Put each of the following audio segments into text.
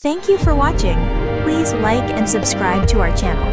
Thank you for watching. Please like and subscribe to our channel.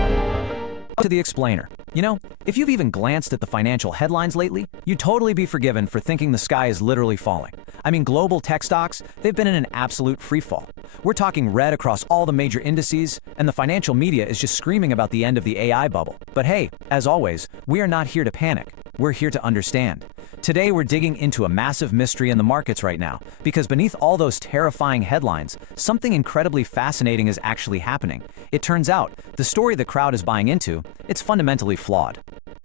To the explainer. You know, if you've even glanced at the financial headlines lately, you'd totally be forgiven for thinking the sky is literally falling. I mean, global tech stocks, they've been in an absolute freefall. We're talking red across all the major indices, and the financial media is just screaming about the end of the AI bubble. But hey, as always, we are not here to panic. We're here to understand. Today, we're digging into a massive mystery in the markets right now, because beneath all those terrifying headlines, something incredibly fascinating is actually happening. It turns out, the story the crowd is buying into, it's fundamentally flawed.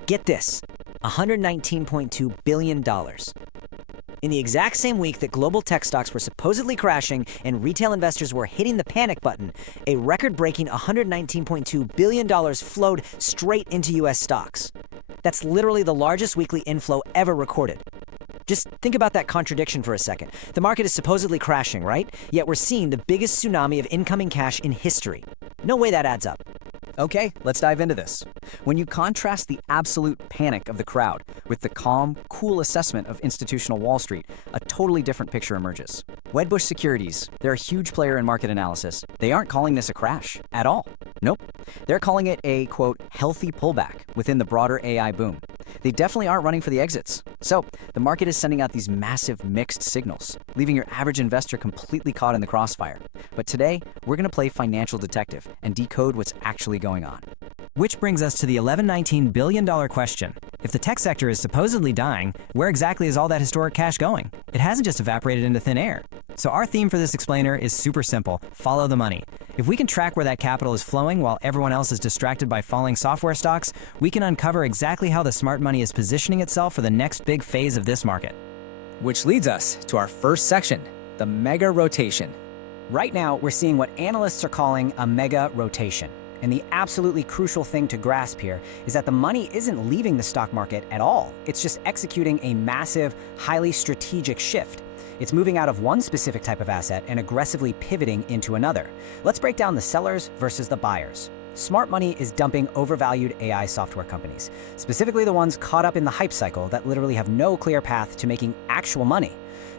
Get this, $119.2 billion. In the exact same week that global tech stocks were supposedly crashing and retail investors were hitting the panic button, a record-breaking $119.2 billion flowed straight into US stocks. That's literally the largest weekly inflow ever recorded. Just think about that contradiction for a second. The market is supposedly crashing, right? Yet we're seeing the biggest tsunami of incoming cash in history. No way that adds up. Okay, let's dive into this. When you contrast the absolute panic of the crowd with the calm, cool assessment of institutional Wall Street, a totally different picture emerges. Wedbush Securities, they're a huge player in market analysis. They aren't calling this a crash at all. Nope. They're calling it a, quote, healthy pullback within the broader AI boom. They definitely aren't running for the exits. So, the market is sending out these massive mixed signals, leaving your average investor completely caught in the crossfire. But today, we're going to play financial detective and decode what's actually going on. Which brings us to the $11-19 billion question. If the tech sector is supposedly dying, where exactly is all that historic cash going? It hasn't just evaporated into thin air. So our theme for this explainer is super simple: follow the money. If we can track where that capital is flowing while everyone else is distracted by falling software stocks, we can uncover exactly how the smart money is positioning itself for the next big phase of this market. Which leads us to our first section, the mega rotation. Right now, we're seeing what analysts are calling a mega rotation. And the absolutely crucial thing to grasp here is that the money isn't leaving the stock market at all. It's just executing a massive, highly strategic shift. It's moving out of one specific type of asset and aggressively pivoting into another. Let's break down the sellers versus the buyers. Smart money is dumping overvalued AI software companies, specifically the ones caught up in the hype cycle that literally have no clear path to making actual money.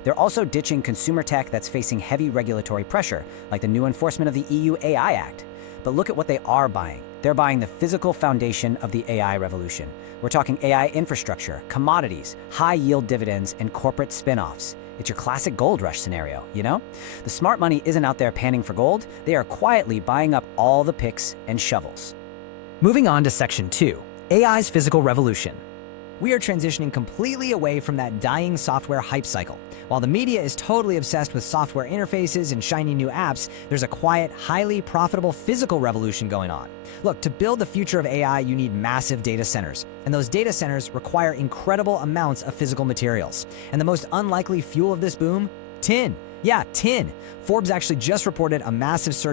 They're also ditching consumer tech that's facing heavy regulatory pressure, like the new enforcement of the EU AI Act. But look at what they are buying. They're buying the physical foundation of the AI revolution. We're talking AI infrastructure, commodities, high-yield dividends, and corporate spin-offs. It's your classic gold rush scenario, you know? The smart money isn't out there panning for gold. They are quietly buying up all the picks and shovels. Moving on to Section 2, AI's physical revolution. We are transitioning completely away from that dying software hype cycle. While the media is totally obsessed with software interfaces and shiny new apps, there's a quiet, highly profitable physical revolution going on. Look, to build the future of AI, you need massive data centers. And those data centers require incredible amounts of physical materials. And the most unlikely fuel of this boom? Tin. Yeah, tin. Forbes actually just reported a massive surge